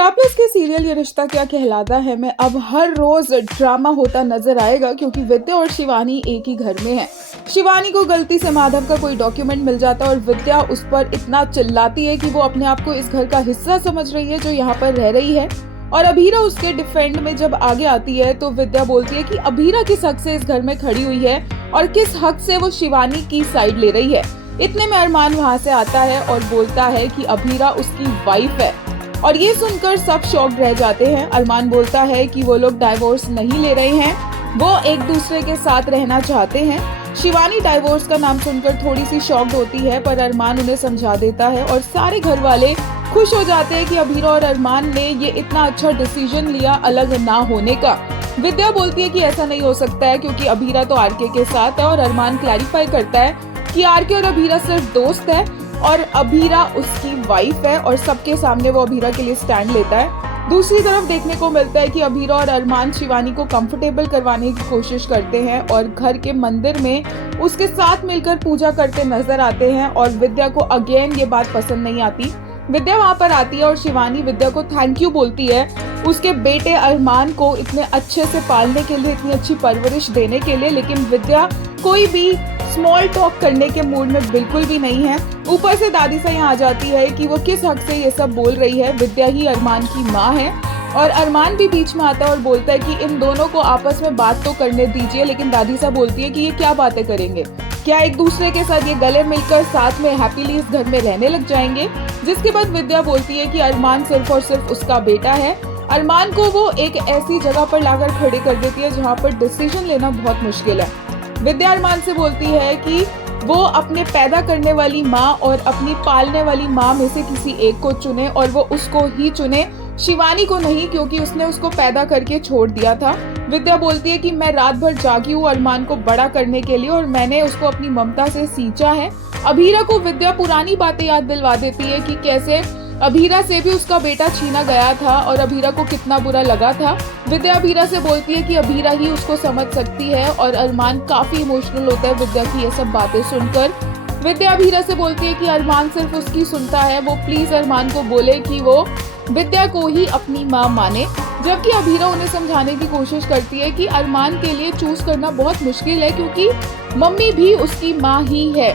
Star plus के serial ये रिश्ता क्या कहलाता है में अब हर रोज ड्रामा होता नजर आएगा क्योंकि विद्या और शिवानी एक ही घर में हैं। शिवानी को गलती से माधव का कोई डॉक्यूमेंट मिल जाता है और विद्या उस पर इतना चिल्लाती है कि वो अपने आप को इस घर का हिस्सा समझ रही है जो यहाँ पर रह रही है। और अभीरा उसके डिफेंड में जब आगे आती है तो विद्या बोलती है कि अभीरा किस हक से इस घर में खड़ी हुई है और किस हक से वो शिवानी की साइड ले रही है। इतने में अरमान वहाँ से आता है और बोलता है कि अभीरा उसकी वाइफ है और ये सुनकर सब शॉक्ड रह जाते हैं। अरमान बोलता है कि वो लोग डाइवोर्स नहीं ले रहे हैं, वो एक दूसरे के साथ रहना चाहते हैं। शिवानी डाइवोर्स का नाम सुनकर थोड़ी सी शॉक्ड होती है पर अरमान उन्हें समझा देता है और सारे घर वाले खुश हो जाते हैं कि अभीरा और अरमान ने ये इतना अच्छा डिसीजन लिया अलग ना होने का। विद्या बोलती है कि ऐसा नहीं हो सकता है क्योंकि अभीरा तो आरके के साथ है और अरमान क्लैरिफाई करता है कि आरके और अभीरा सिर्फ दोस्त है और अभीरा उसकी वाइफ है और सबके सामने वो अभीरा के लिए स्टैंड लेता है। दूसरी तरफ देखने को मिलता है कि अभीरा और अरमान शिवानी को कंफर्टेबल करवाने की कोशिश करते हैं और घर के मंदिर में उसके साथ मिलकर पूजा करते नजर आते हैं और विद्या को अगेन ये बात पसंद नहीं आती। विद्या वहाँ पर आती है और शिवानी विद्या को थैंक यू बोलती है उसके बेटे अरमान को इतने अच्छे से पालने के लिए, इतनी अच्छी परवरिश देने के लिए। लेकिन विद्या कोई भी स्मॉल टॉक करने के मूड में बिल्कुल भी नहीं है। ऊपर से दादी सा यहाँ आ जाती है कि वो किस हक से ये सब बोल रही है, विद्या ही अरमान की माँ है। और अरमान भी बीच में आता है और बोलता है कि इन दोनों को आपस में बात तो करने दीजिए। लेकिन दादी सा बोलती है कि ये क्या बातें करेंगे, क्या एक दूसरे के साथ ये गले मिलकर साथ में हैप्पीली इस घर में रहने लग जाएंगे। जिसके बाद विद्या बोलती है कि अरमान सिर्फ और सिर्फ उसका बेटा है। अरमान को वो एक ऐसी जगह पर लाकर खड़े कर देती है जहाँ पर डिसीजन लेना बहुत मुश्किल है। विद्या अरमान से बोलती है कि वो अपने पैदा करने वाली माँ और अपनी पालने वाली माँ में से किसी एक को चुने और वो उसको ही चुने, शिवानी को नहीं, क्योंकि उसने उसको पैदा करके छोड़ दिया था। विद्या बोलती है कि मैं रात भर जागी हूँ अरमान को बड़ा करने के लिए और मैंने उसको अपनी ममता से सींचा है। अभीरा को विद्या पुरानी बातें याद दिलवा देती है कि कैसे अभीरा से भी उसका बेटा छीना गया था और अभीरा को कितना बुरा लगा था। विद्या अभीरा से बोलती है कि अभीरा ही उसको समझ सकती है और अरमान काफी इमोशनल होता है विद्या की ये सब बातें सुनकर। विद्या अभीरा से बोलती है कि अरमान सिर्फ उसकी सुनता है, वो प्लीज अरमान को बोले कि वो विद्या को ही अपनी माँ माने। जबकि अभीरा उन्हें समझाने की कोशिश करती है कि अरमान के लिए चूज करना बहुत मुश्किल है क्योंकि मम्मी भी उसकी माँ ही है।